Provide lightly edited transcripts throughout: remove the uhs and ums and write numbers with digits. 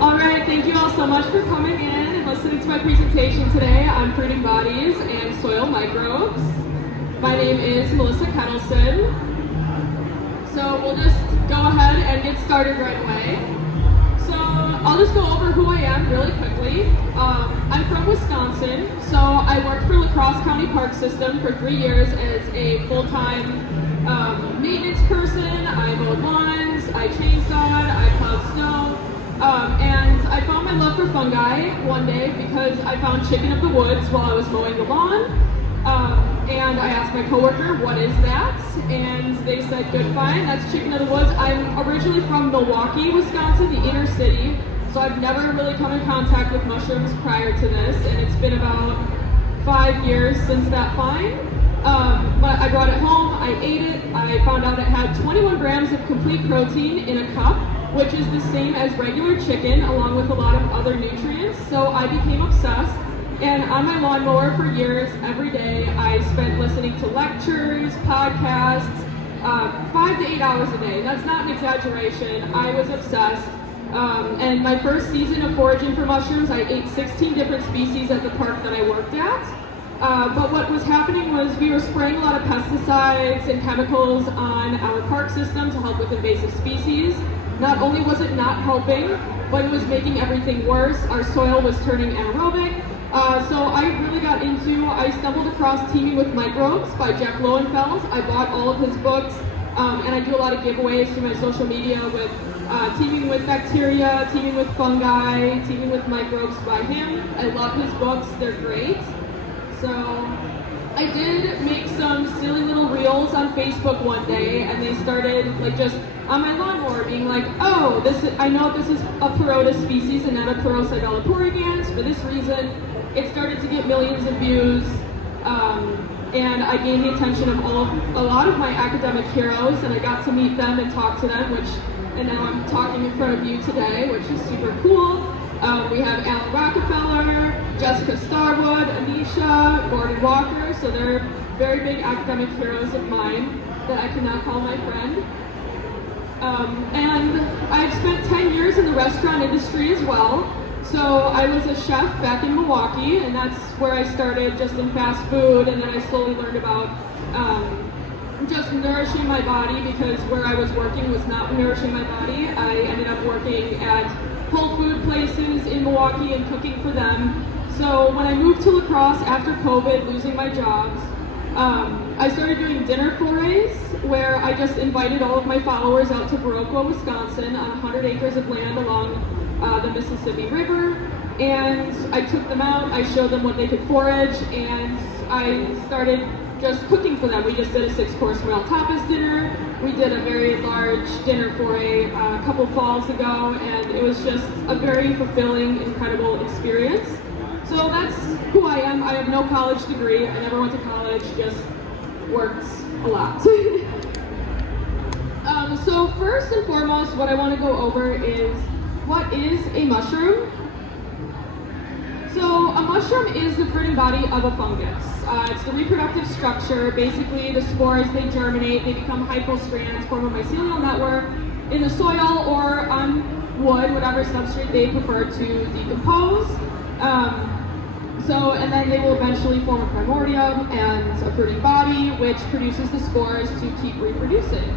All right, thank you all so much for coming in and listening to my presentation today on fruiting bodies and soil microbes. My name is Melissa Kettleson. So we'll just go ahead and get started right away. So I'll just go over who I am really quickly. I'm from Wisconsin, so I worked for La Crosse County Park System for 3 years as a full-time maintenance person. I mowed lawns, I chainsawed, I plowed snow, and I found my love for fungi one day because I found chicken of the woods while I was mowing the lawn. And I asked my coworker, what is that? And they said, good find, that's chicken of the woods. I'm originally from Milwaukee, Wisconsin, the inner city, so I've never really come in contact with mushrooms prior to this, and it's been about 5 years since that find. But I brought it home, I ate it, I found out it had 21 grams of complete protein in a cup, which is the same as regular chicken, along with a lot of other nutrients, so I became obsessed. And on my lawnmower for years, every day, I spent listening to lectures, podcasts, 5 to 8 hours a day. That's not an exaggeration. I was obsessed. And my first season of foraging for mushrooms, I ate 16 different species at the park that I worked at. But what was happening was we were spraying a lot of pesticides and chemicals on our park system to help with invasive species. Not only was it not helping, but it was making everything worse. Our soil was turning anaerobic. So I really got into, I stumbled across Teaming with Microbes by Jeff Lowenfels. I bought all of his books, and I do a lot of giveaways through my social media with Teaming with Bacteria, Teaming with Fungi, Teaming with Microbes by him. I love his books, they're great. So I did make some silly little reels on Facebook one day, and they started like just on my lawnmower being like, oh, I know this is a Perotis species and not a Perocidella porrigans for this reason. It started to get millions of views, and I gained the attention of a lot of my academic heroes, and I got to meet them and talk to them, and now I'm talking in front of you today, which is super cool. We have Alan Rockefeller, Jessica Starwood, Anisha, Gordon Walker, so they're very big academic heroes of mine that I can now call my friend. And I've spent 10 years in the restaurant industry as well. So I was a chef back in Milwaukee, and that's where I started just in fast food, and then I slowly learned about just nourishing my body because where I was working was not nourishing my body. I ended up working at Whole Food places in Milwaukee and cooking for them. So when I moved to La Crosse after COVID, losing my jobs, I started doing dinner forays where I just invited all of my followers out to Viroqua, Wisconsin on 100 acres of land along the Mississippi River, and I took them out, I showed them what they could forage, and I started just cooking for them. We just did a 6-course rail tapas dinner. We did a very large dinner foray a couple falls ago, and it was just a very fulfilling, incredible experience. So that's who I am. I have no college degree. I never went to college, just worked a lot. So first and foremost, what I want to go over is what is a mushroom? So a mushroom is the fruiting body of a fungus. It's the reproductive structure. Basically, the spores, they germinate, they become hyphostrands, form a mycelial network in the soil or on wood, whatever substrate they prefer to decompose. And then they will eventually form a primordium and a fruiting body, which produces the spores to keep reproducing.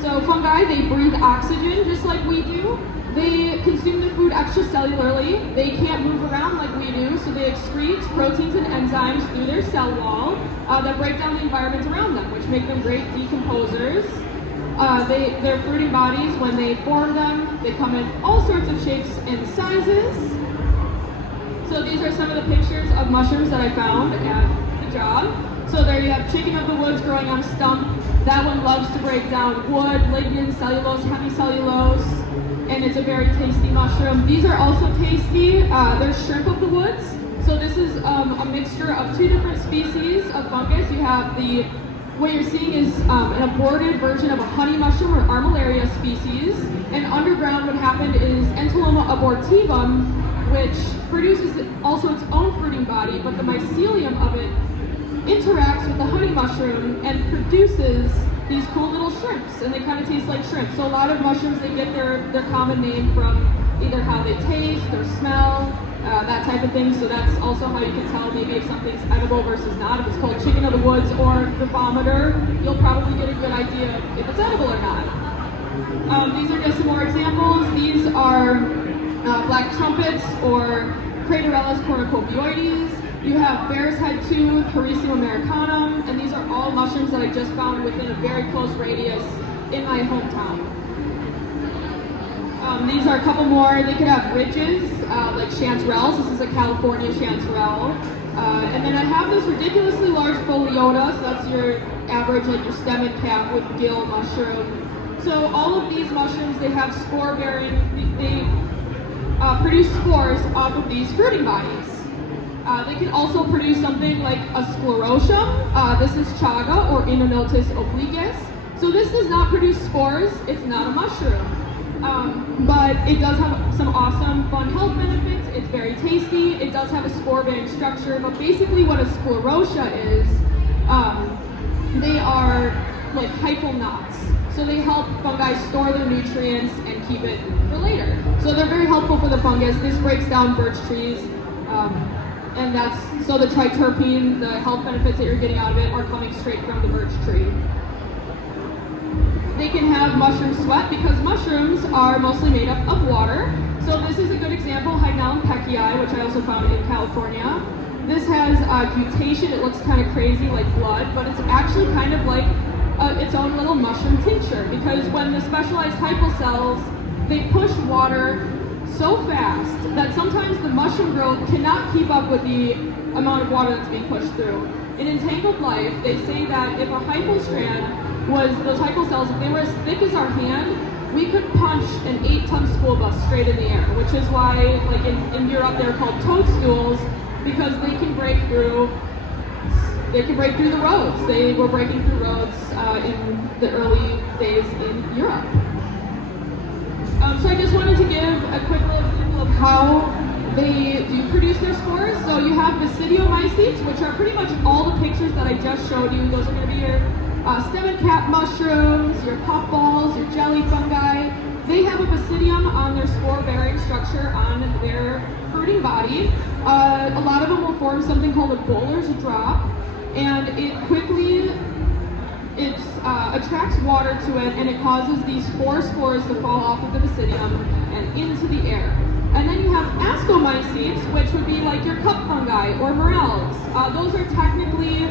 So fungi, they breathe oxygen just like we do. They consume the food extracellularly. They can't move around like we do, so they excrete proteins and enzymes through their cell wall that break down the environment around them, which make them great decomposers. Their fruiting bodies, when they form them, they come in all sorts of shapes and sizes. So these are some of the pictures of mushrooms that I found at the job. So there you have chicken of the woods growing on a stump. That one loves to break down wood, lignin, cellulose, hemicellulose, and it's a very tasty mushroom. These are also tasty. They're shrimp of the woods. So this is a mixture of 2 different species of fungus. You have what you're seeing is an aborted version of a honey mushroom or armillaria species. And underground what happened is Entoloma abortivum, which produces also its own fruiting body, but the mycelium of it interacts with the honey mushroom and produces these cool little shrimps, and they kind of taste like shrimp. So a lot of mushrooms, they get their common name from either how they taste or smell, that type of thing. So that's also how you can tell maybe if something's edible versus not. If it's called chicken of the woods or the vomiter, you'll probably get a good idea if it's edible or not. These are just some more examples. These are black trumpets or Craterellus cornucopioides. You have bear's head tooth, Hericium americanum, and these are all mushrooms that I just found within a very close radius in my hometown. These are a couple more. They could have ridges, like chanterelles. This is a California chanterelle. And then I have this ridiculously large foliota, so that's your average, like your stem and cap with gill mushroom. So all of these mushrooms, they have spore-bearing, they produce spores off of these fruiting bodies. They can also produce something like a sclerotium. This is chaga or Inonotus obliquus. So this does not produce spores. It's not a mushroom. But it does have some awesome fun health benefits. It's very tasty. It does have a spore-bearing structure. But basically what a sclerotia is, they are like hyphal knots. So they help fungi store their nutrients and keep it for later. So they're very helpful for the fungus. This breaks down birch trees. And that's, so the triterpene, the health benefits that you're getting out of it are coming straight from the birch tree. They can have mushroom sweat because mushrooms are mostly made up of water. So this is a good example, Hygnalum peckii, which I also found in California. This has mutation. It looks kind of crazy like blood, but it's actually kind of like its own little mushroom tincture, because when the specialized hyphal cells, they push water so fast that sometimes the mushroom growth cannot keep up with the amount of water that's being pushed through. In entangled life, they say that if a hyphal strand was, those hyphal cells, if they were as thick as our hand, we could punch an 8-ton school bus straight in the air, which is why, like in Europe, they're called toadstools, because they can break through the roads. They were breaking through roads in the early days in Europe. So I just wanted to give a quick little example of how they do produce their spores. So you have basidiomycetes, which are pretty much all the pictures that I just showed you. Those are going to be your stem and cap mushrooms, your puffballs, your jelly fungi. They have a basidium on their spore-bearing structure on their fruiting body. A lot of them will form something called a Bowler's drop, and it quickly attracts water to it, and it causes these 4 spores to fall off of the basidium and into the air. And then you have ascomycetes, which would be like your cup fungi or morels. Those are technically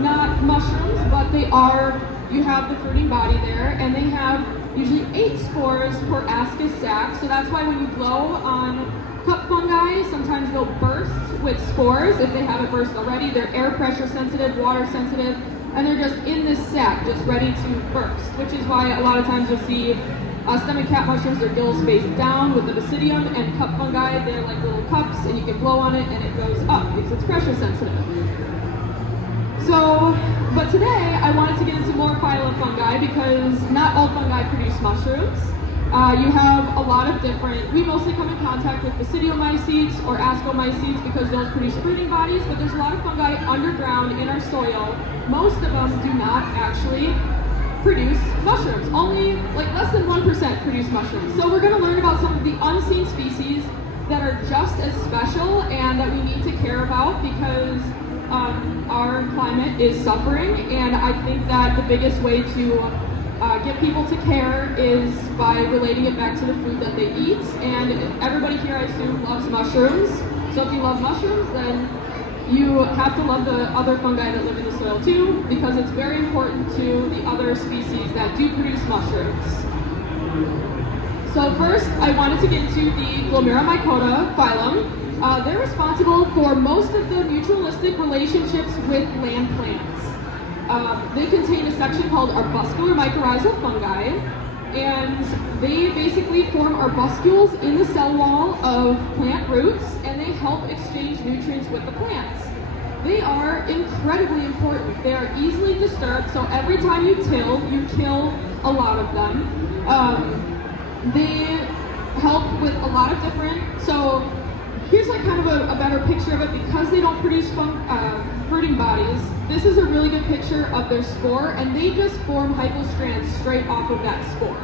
not mushrooms, but they are, you have the fruiting body there, and they have usually 8 spores per ascus sac. So that's why when you blow on cup fungi, sometimes they'll burst with spores if they haven't burst already. They're air pressure sensitive, water sensitive, and they're just in this sac, just ready to burst, which is why a lot of times you'll see stem and cap mushrooms, their gills face down with the basidium, and cup fungi, they're like little cups, and you can blow on it and it goes up because it's pressure sensitive. So, but today I wanted to get into more phyla fungi because not all fungi produce mushrooms. You have a lot of different, we mostly come in contact with basidiomycetes or ascomycetes because those produce fruiting bodies, but there's a lot of fungi underground in our soil. Most of them do not actually produce mushrooms. Only like less than 1% produce mushrooms. So we're going to learn about some of the unseen species that are just as special and that we need to care about because our climate is suffering, and I think that the biggest way to get people to care is by relating it back to the food that they eat. And everybody here, I assume, loves mushrooms. So if you love mushrooms, then you have to love the other fungi that live in the soil too, because it's very important to the other species that do produce mushrooms. So first, I wanted to get into the Glomeromycota phylum. They're responsible for most of the mutualistic relationships with land plants. They contain a section called arbuscular mycorrhizal fungi, and they basically form arbuscules in the cell wall of plant roots, and they help exchange nutrients with the plants. They are incredibly important. They are easily disturbed, so every time you till, you kill a lot of them. They help with a lot of different, so Here's like kind of a better picture of it because they don't produce fruiting bodies. This is a really good picture of their spore, and they just form hyphostrands straight off of that spore.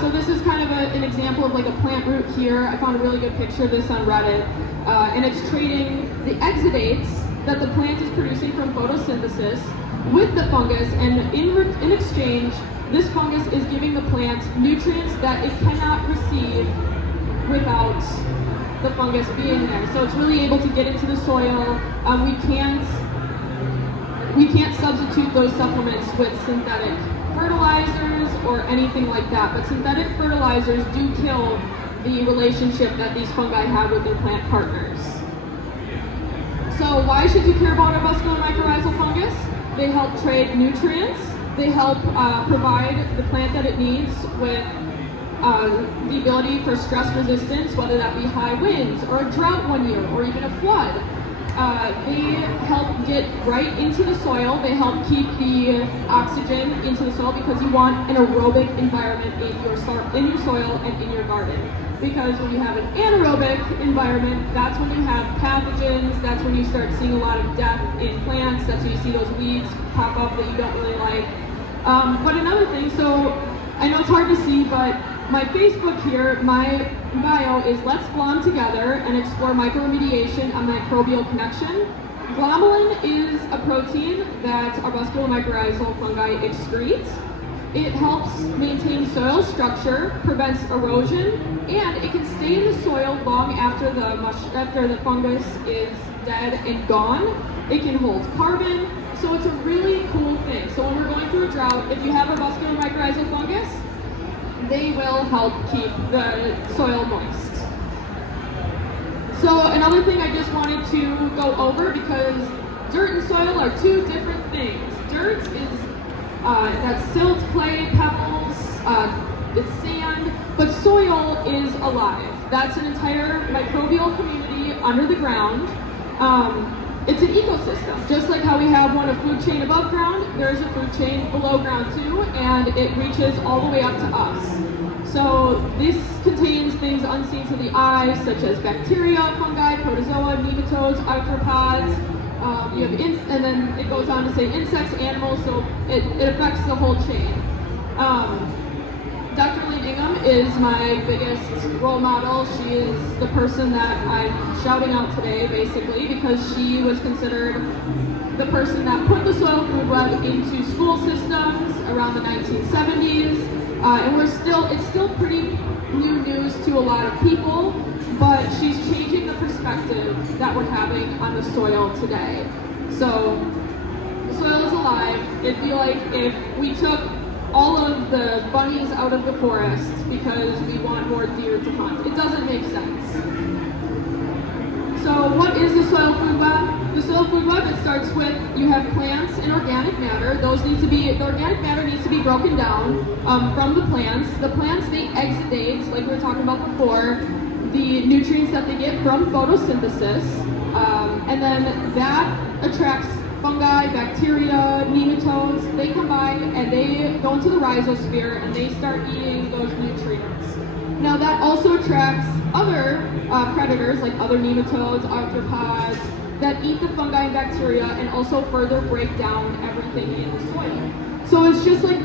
So this is kind of an example of like a plant root here. I found a really good picture of this on Reddit, and it's trading the exudates that the plant is producing from photosynthesis with the fungus, and in exchange, this fungus is giving the plant nutrients that it cannot receive without the fungus being there. So it's really able to get into the soil. We can't substitute those supplements with synthetic fertilizers or anything like that, but synthetic fertilizers do kill the relationship that these fungi have with their plant partners. So why should you care about a muscular mycorrhizal fungus? They help trade nutrients. They help provide the plant that it needs with the ability for stress resistance, whether that be high winds or a drought one year or even a flood. They help get right into the soil. They help keep the oxygen into the soil because you want an aerobic environment in your soil and in your garden. Because when you have an anaerobic environment, that's when you have pathogens, that's when you start seeing a lot of death in plants, that's when you see those weeds pop up that you don't really like. But another thing, so I know it's hard to see, but my Facebook here, my bio is Let's Glom Together and Explore Micromediation, a Microbial Connection. Glomalin is a protein that arbuscular mycorrhizal fungi excrete. It helps maintain soil structure, prevents erosion, and it can stay in the soil long after the fungus is dead and gone. It can hold carbon, so it's a really cool thing. So when we're going through a drought, if you have arbuscular mycorrhizal fungus, they will help keep the soil moist. So another thing I just wanted to go over, because dirt and soil are two different things. Dirt is that's silt, clay, pebbles, it's sand, but soil is alive. That's an entire microbial community under the ground. It's an ecosystem. Just like how we have a food chain above ground, there's a food chain below ground too, and it reaches all the way up to us. So this contains things unseen to the eye, such as bacteria, fungi, protozoa, nematodes, arthropods. You have and then it goes on to say insects, animals, so it affects the whole chain. Dr. Lynn Ingham is my biggest role model. She is the person that I'm shouting out today, basically, because she was considered the person that put the soil food web into school systems around the 1970s. And it's still pretty new news to a lot of people, but she's changing the perspective that we're having on the soil today. So the soil is alive. It'd be like if we took all of the bunnies out of the forest because we want more deer to hunt. It doesn't make sense. So what is the soil food web? The soil food web, it starts with, you have plants and organic matter. The organic matter needs to be broken down from the plants. The plants, they exudate, like we were talking about before, the nutrients that they get from photosynthesis. And then that attracts fungi, bacteria, nematodes. They come by and they go into the rhizosphere and they start eating those nutrients. Now that also attracts other predators like other nematodes, arthropods, that eat the fungi and bacteria and also further break down everything in the soil. So it's just like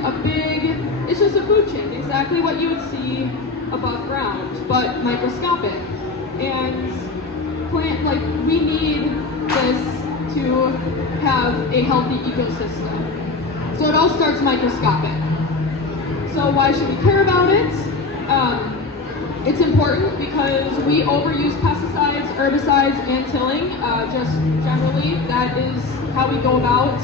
it's just a food chain, exactly what you would see above ground, but microscopic. And we need this to have a healthy ecosystem. So it all starts microscopic. So why should we care about it? It's important because we overuse pesticides, herbicides, and tilling. Just generally, that is how we go about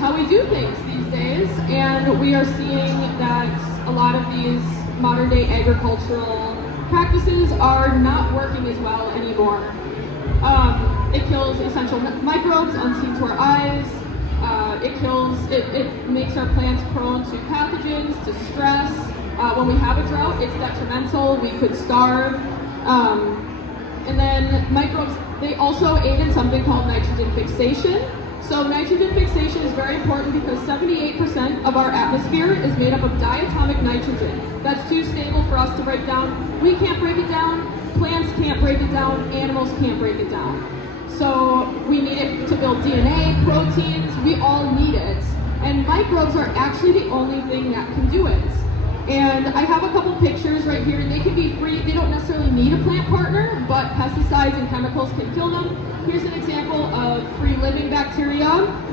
how we do things these days. And we are seeing that a lot of these modern day agricultural practices are not working as well anymore. It kills essential microbes unseen to our eyes. It makes our plants prone to pathogens, to stress. When we have a drought, it's detrimental. We could starve. And then microbes, they also aid in something called nitrogen fixation. So nitrogen fixation is very important because 78% of our atmosphere is made up of diatomic nitrogen. That's too stable for us to break down. We can't break it down. plants can't break it down, animals can't break it down. So we need it to build DNA, proteins, we all need it. And microbes are actually the only thing that can do it. And I have a couple pictures right here. They can be free, they don't necessarily need a plant partner, but pesticides and chemicals can kill them. Here's an example of free living bacteria,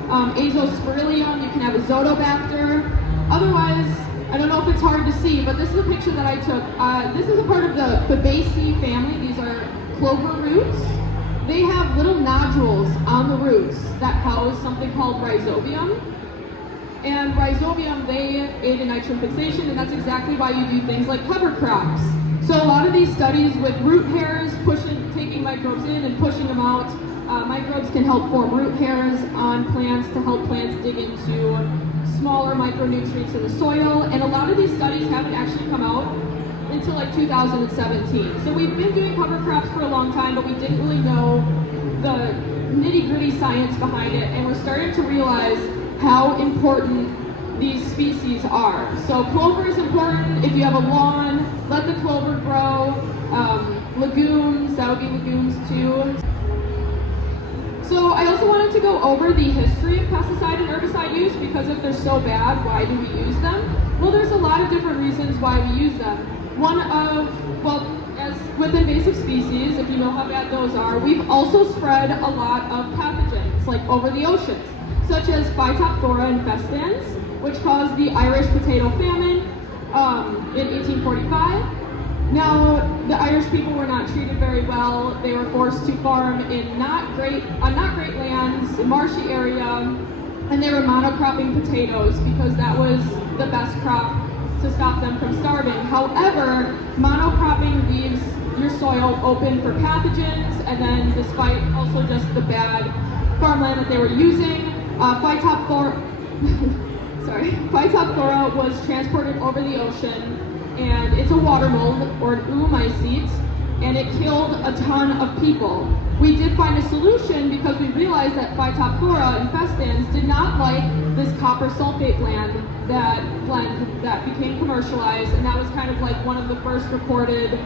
Azospirillum, you can have Azotobacter. Otherwise, I don't know if it's hard to see, but this is a picture that I took. This is a part of the Fabaceae family. These are clover roots. They have little nodules on the roots that house something called rhizobium. And rhizobium, they aid in nitrogen fixation, and that's exactly why you do things like cover crops. So a lot of these studies with root hairs, taking microbes in and pushing them out, microbes can help form root hairs on plants to help plants dig into smaller micronutrients in the soil, and a lot of these studies haven't actually come out until like 2017. So we've been doing cover crops for a long time, but we didn't really know the nitty-gritty science behind it, and we're starting to realize how important these species are. So clover is important. If you have a lawn, let the clover grow. Legumes, that would be legumes too. So I also wanted to go over the history of pesticide and herbicide use, because if they're so bad, why do we use them? Well, there's a lot of different reasons why we use them. As with invasive species, if you know how bad those are, we've also spread a lot of pathogens, like over the oceans, such as Phytophthora infestans, which caused the Irish potato famine in 1845. Now, the Irish people were not treated very well. They were forced to farm in not great lands, a marshy area, and they were monocropping potatoes because that was the best crop to stop them from starving. However, monocropping leaves your soil open for pathogens, and then despite also just the bad farmland that they were using, Phytophthora was transported over the ocean, and it's a water mold, or an oomycete, and it killed a ton of people. We did find a solution because we realized that Phytophthora infestans did not like this copper sulfate blend that became commercialized, and that was kind of like one of the first recorded,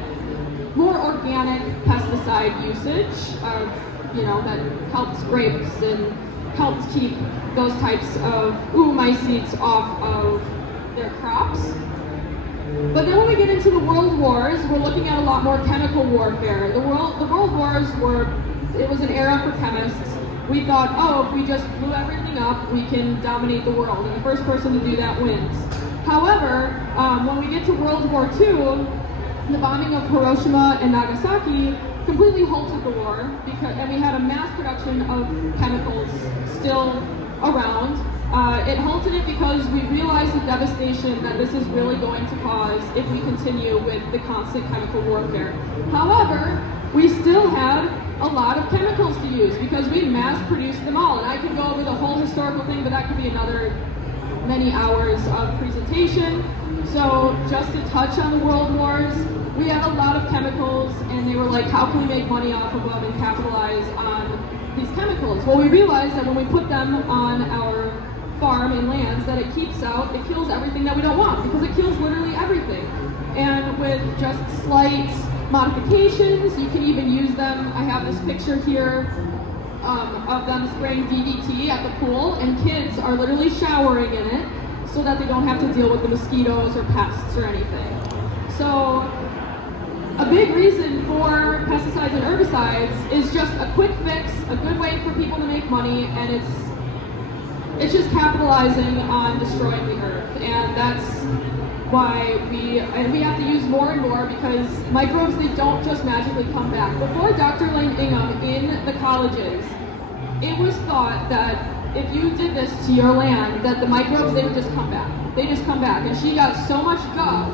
more organic pesticide usage of, that helped grapes and helped keep those types of oomycetes off of their crops. But then when we get into the world wars, we're looking at a lot more chemical warfare. The world wars it was an era for chemists. We thought, if we just blew everything up, we can dominate the world, and the first person to do that wins. However, when we get to World War II, the bombing of Hiroshima and Nagasaki completely halted the war, and we had a mass production of chemicals still around. It halted it because we realized the devastation that this is really going to cause if we continue with the constant chemical warfare. However, we still had a lot of chemicals to use because we mass produced them all. And I could go over the whole historical thing, but that could be another many hours of presentation. So just to touch on the world wars, we had a lot of chemicals, and they were like, how can we make money off of them and capitalize on these chemicals? Well, we realized that when we put them on our farm and lands, that it kills everything that we don't want, because it kills literally everything. And with just slight modifications, you can even use them. I have this picture here of them spraying DDT at the pool, and kids are literally showering in it so that they don't have to deal with the mosquitoes or pests or anything. So a big reason for pesticides and herbicides is just a quick fix, a good way for people to make money, and it's just capitalizing on destroying the earth. And that's why we have to use more and more, because microbes, they don't just magically come back. Before Dr. Lane Ingham in the colleges, it was thought that if you did this to your land, that the microbes, they would just come back. They just come back. And she got so much guff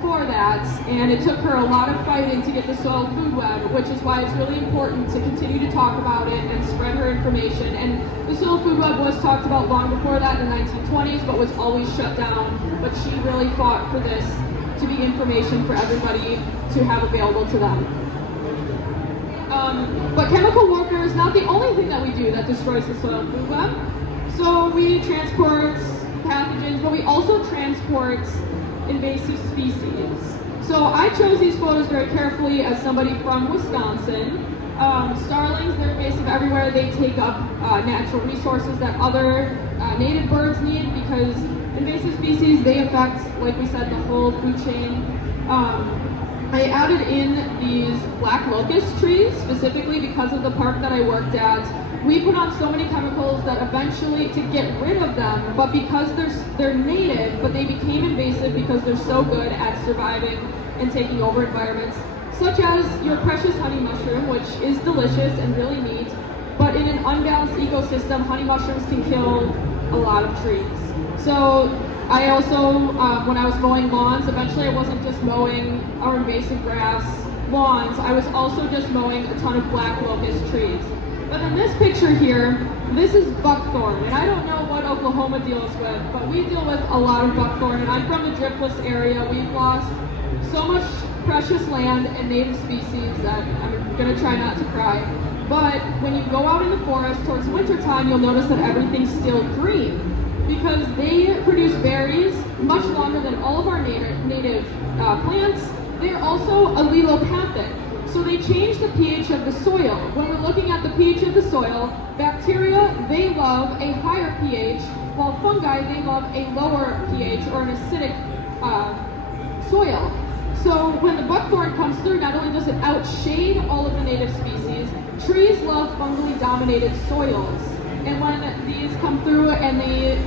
for that, and it took her a lot of fighting to get the soil food web, which is why it's really important to continue to talk about it and spread her information. And the soil food web was talked about long before that in the 1920s, but was always shut down. But she really fought for this to be information for everybody to have available to them. But chemical warfare is not the only thing that we do that destroys the soil food web. So we transport pathogens, but we also transport invasive species. So I chose these photos very carefully as somebody from Wisconsin. Starlings, they're invasive everywhere. They take up natural resources that other native birds need because invasive species, they affect, like we said, the whole food chain. I added in these black locust trees specifically because of the park that I worked at. We put on so many chemicals that eventually, to get rid of them, but because they're native, but they became invasive because they're so good at surviving and taking over environments, such as your precious honey mushroom, which is delicious and really neat, but in an unbalanced ecosystem, honey mushrooms can kill a lot of trees. So I also, when I was mowing lawns, eventually I wasn't just mowing our invasive grass lawns, I was also just mowing a ton of black locust trees. But in this picture here, this is buckthorn, and I don't know what Oklahoma deals with, but we deal with a lot of buckthorn, and I'm from the driftless area. We've lost so much precious land and native species that I'm gonna try not to cry. But when you go out in the forest towards wintertime, you'll notice that everything's still green because they produce berries much longer than all of our native plants. They're also allelopathic. So they change the pH of the soil. When we're looking at the pH of the soil, bacteria, they love a higher pH, while fungi, they love a lower pH or an acidic soil. So when the buckthorn comes through, not only does it outshade all of the native species, trees love fungally dominated soils. And when these come through and they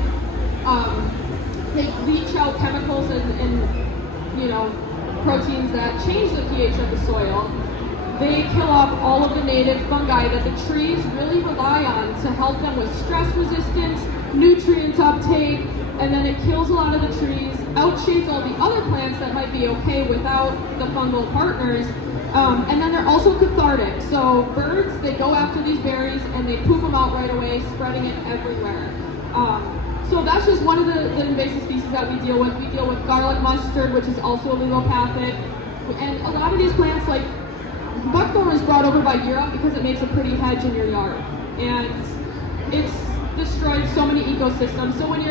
leach out chemicals and proteins that change the pH of the soil, they kill off all of the native fungi that the trees really rely on to help them with stress resistance, nutrient uptake, and then it kills a lot of the trees, outshades all the other plants that might be okay without the fungal partners, and then they're also cathartic. So birds, they go after these berries and they poop them out right away, spreading it everywhere. So that's just one of the invasive species that we deal with. We deal with garlic mustard, which is also allelopathic, and a lot of these plants, like buckthorn, is brought over by Europe because it makes a pretty hedge in your yard, and it's destroyed so many ecosystems. So when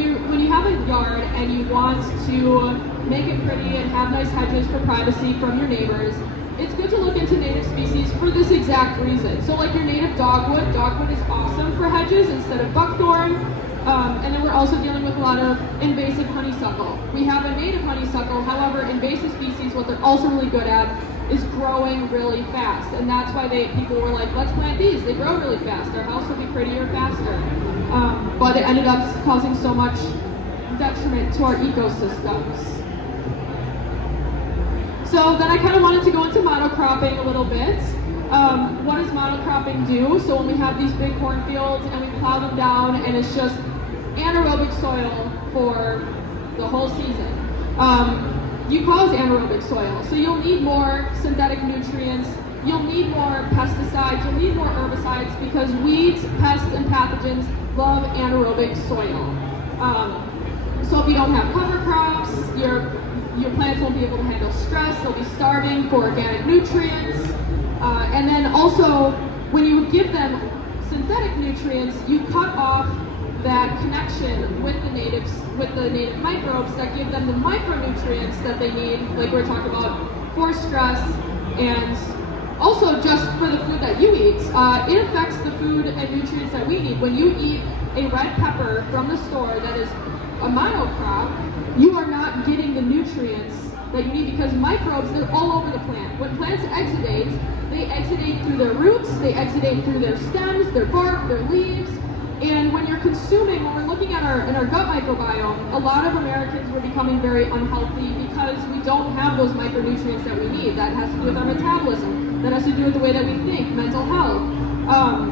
you have a yard and you want to make it pretty and have nice hedges for privacy from your neighbors, it's good to look into native species for this exact reason. So like your native dogwood is awesome for hedges instead of buckthorn. And then we're also dealing with a lot of invasive honeysuckle. We have a native honeysuckle, however, invasive species, what they're also really good at is growing really fast. And that's why people were like, let's plant these. They grow really fast. Our house will be prettier faster. But it ended up causing so much detriment to our ecosystems. So then I kind of wanted to go into monocropping a little bit. What does monocropping do? So when we have these big cornfields and we plow them down and it's just anaerobic soil for the whole season. You cause anaerobic soil, so you'll need more synthetic nutrients, you'll need more pesticides, you'll need more herbicides because weeds, pests, and pathogens love anaerobic soil. So if you don't have cover crops, your plants won't be able to handle stress, they'll be starving for organic nutrients. And then also, when you give them synthetic nutrients, you cut off that connection with the native microbes that give them the micronutrients that they need, like we're talking about, for stress and also just for the food that you eat. It affects the food and nutrients that we need. When you eat a red pepper from the store that is a monocrop, you are not getting the nutrients that you need because microbes, they're all over the plant. When plants exudate, they exudate through their roots, they exudate through their stems, their bark, their leaves. And when we're looking at in our gut microbiome, a lot of Americans were becoming very unhealthy because we don't have those micronutrients that we need. That has to do with our metabolism. That has to do with the way that we think, mental health.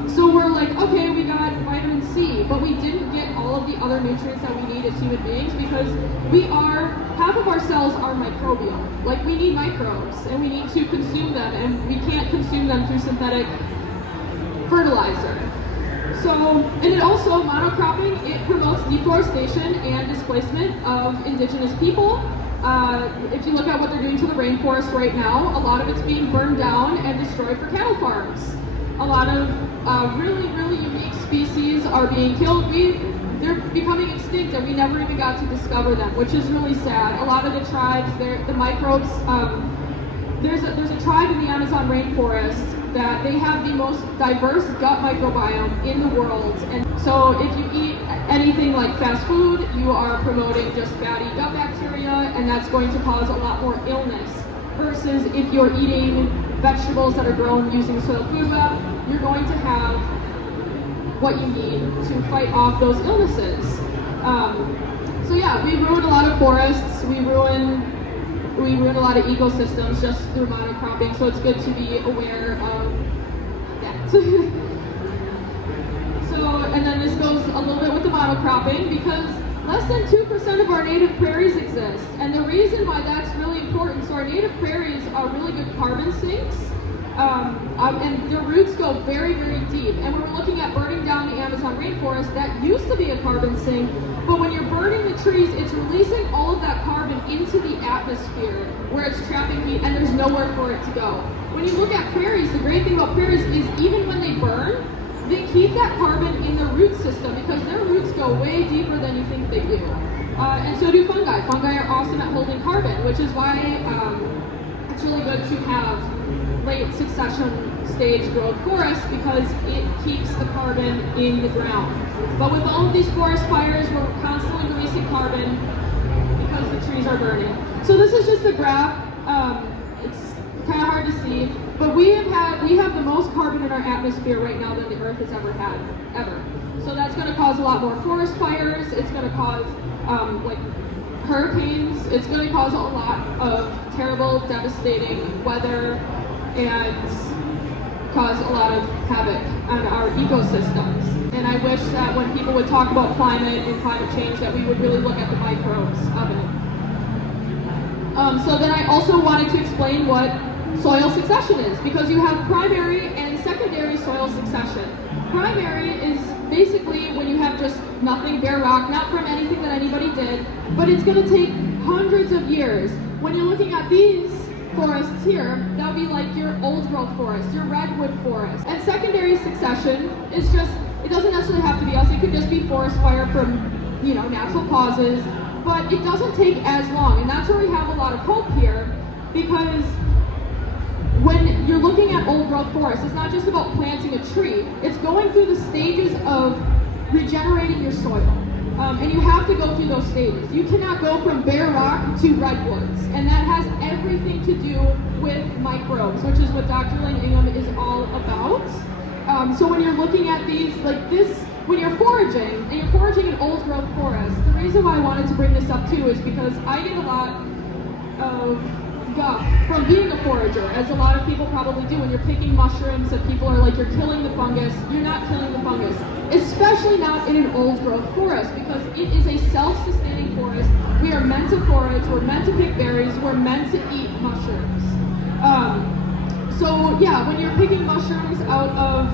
So we're like, okay, we got vitamin C, but we didn't get all of the other nutrients that we need as human beings because half of our cells are microbial. Like we need microbes and we need to consume them and we can't consume them through synthetic fertilizer. So, and it also, monocropping, it promotes deforestation and displacement of indigenous people. If you look at what they're doing to the rainforest right now, a lot of it's being burned down and destroyed for cattle farms. A lot of really, really unique species are being killed. they're becoming extinct, and we never even got to discover them, which is really sad. A lot of the tribes, the microbes, there's a tribe in the Amazon rainforest that they have the most diverse gut microbiome in the world. And so if you eat anything like fast food, you are promoting just fatty gut bacteria, and that's going to cause a lot more illness. Versus if you're eating vegetables that are grown using soil food web, you're going to have what you need to fight off those illnesses. So yeah, we ruin a lot of forests, we ruin a lot of ecosystems just through monocropping, so it's good to be aware of that. So, and then this goes a little bit with the monocropping, because less than 2% of our native prairies exist. And the reason why that's really important, so our native prairies are really good carbon sinks, and their roots go very, very deep. And when we're looking at burning down the Amazon rainforest, that used to be a carbon sink, but when you're burning the trees, it's releasing all of that carbon into the atmosphere where it's trapping heat, and there's nowhere for it to go. When you look at prairies, the great thing about prairies is even when they burn, they keep that carbon in the root system because their roots go way deeper than you think they do. And so do fungi. Fungi are awesome at holding carbon, which is why it's really good to have late succession stage growth forests, because it keeps the carbon in the ground. But with all of these forest fires, we're constantly releasing carbon because the trees are burning. So this is just a graph. It's kind of hard to see, but we have the most carbon in our atmosphere right now than the Earth has ever had, ever. So that's going to cause a lot more forest fires. It's going to cause like hurricanes. It's going to cause a lot of terrible, devastating weather, and cause a lot of havoc on our ecosystems. And I wish that when people would talk about climate and climate change, that we would really look at the microbes of it. So then I also wanted to explain what soil succession is, because you have primary and secondary soil succession. Primary is basically when you have just nothing, bare rock, not from anything that anybody did, but it's going to take hundreds of years. When you're looking at these forests here, that would be like your old growth forest, your redwood forest. And secondary succession is just, it doesn't necessarily have to be us, it could just be forest fire from, natural causes, but it doesn't take as long, and that's where we have a lot of hope here, because when you're looking at old growth forests, it's not just about planting a tree, it's going through the stages of regenerating your soil. And you have to go through those stages. You cannot go from bare rock to redwoods, and that has everything to do with microbes, which is what Dr. Lane Ingham is all about. So when you're looking at these, like this, when you're foraging, and you're foraging in old growth forests, the reason why I wanted to bring this up too is because I get a lot of guff from being a forager, as a lot of people probably do. When you're picking mushrooms, that people are like, you're killing the fungus. You're not killing the fungus, especially not in an old growth forest, because it is a self-sustaining forest. We are meant to forage, we're meant to pick berries, we're meant to eat mushrooms. So yeah, when you're picking mushrooms out of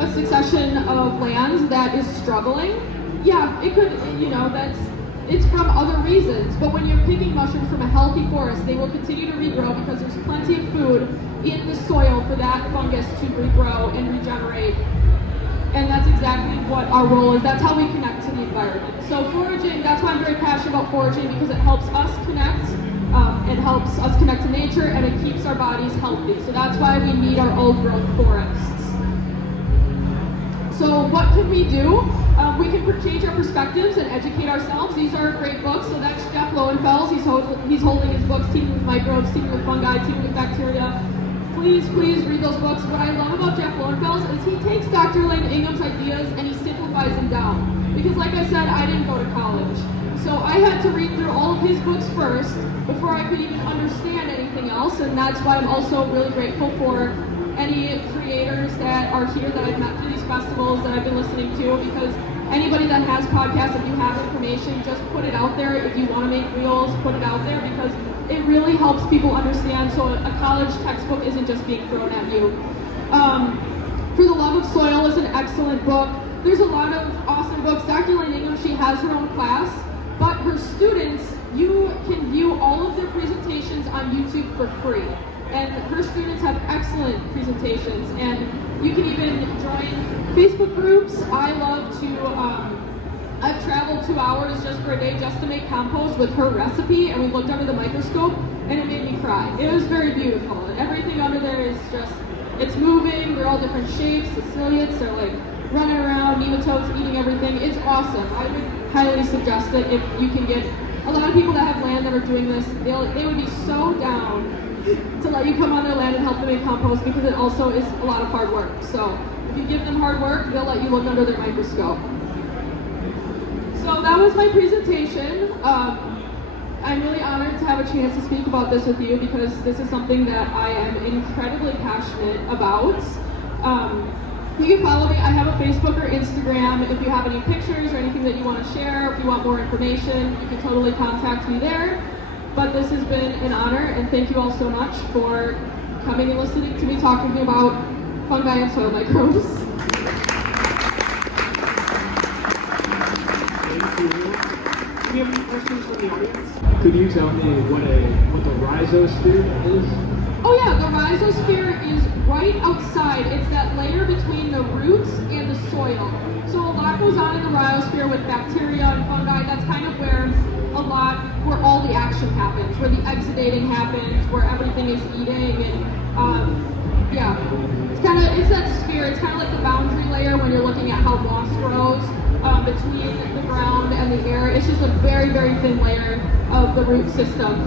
a succession of lands that is struggling, yeah, it could, it's from other reasons, but when you're picking mushrooms from a healthy forest, they will continue to regrow because there's plenty of food in the soil for that fungus to regrow and regenerate. And that's exactly what our role is. That's how we connect to the environment. So foraging, that's why I'm very passionate about foraging, because it helps us connect, it helps us connect to nature, and it keeps our bodies healthy. So that's why we need our old growth forests. So what can we do? We can change our perspectives and educate ourselves. These are great books. So that's Jeff Lowenfels. He's holding his books, Teaming with Microbes, Teaming with Fungi, Teaming with Bacteria. Please read those books. What I love about Jeff Lowenfels is he takes Dr. Lane Ingham's ideas and he simplifies them down. Because like I said, I didn't go to college. So I had to read through all of his books first before I could even understand anything else. And that's why I'm also really grateful for any creators that are here that I've met through these festivals that I've been listening to, because anybody that has podcasts, if you have information, just put it out there. If you want to make reels, put it out there, because it really helps people understand, so a college textbook isn't just being thrown at you. For the Love of Soil is an excellent book. There's a lot of awesome books. Dr. Lane Ingham, she has her own class, but her students, you can view all of their presentations on YouTube for free. And her students have excellent presentations, and you can even join Facebook groups. I I've traveled 2 hours just for a day just to make compost with her recipe, and we looked under the microscope, and it made me cry. It was very beautiful. Everything under there is just, it's moving, they're all different shapes, the ciliates are like running around, nematodes eating everything. It's awesome. I would highly suggest it if you can get, a lot of people that have land that are doing this, they would be so down to let you come on their land and help them make compost, because it also is a lot of hard work. So if you give them hard work, they'll let you look under their microscope. So that was my presentation. I'm really honored to have a chance to speak about this with you, because this is something that I am incredibly passionate about. You can follow me. I have a Facebook or Instagram. If you have any pictures or anything that you want to share, if you want more information, you can totally contact me there. But this has been an honor, and thank you all so much for coming and listening to me talking about fungi and soil microbes. Thank you. Do we have any questions from the audience? Could you tell me what the rhizosphere is? Oh yeah, the rhizosphere is right outside. It's that layer between the roots and the soil. So a lot goes on in the rhizosphere with bacteria and fungi. That's kind of where where all the action happens, where the exudating happens, where everything is eating, and yeah, it's that sphere. It's kind of like the boundary layer when you're looking at how moss grows between the ground and the air. It's just a very, very thin layer of the root system.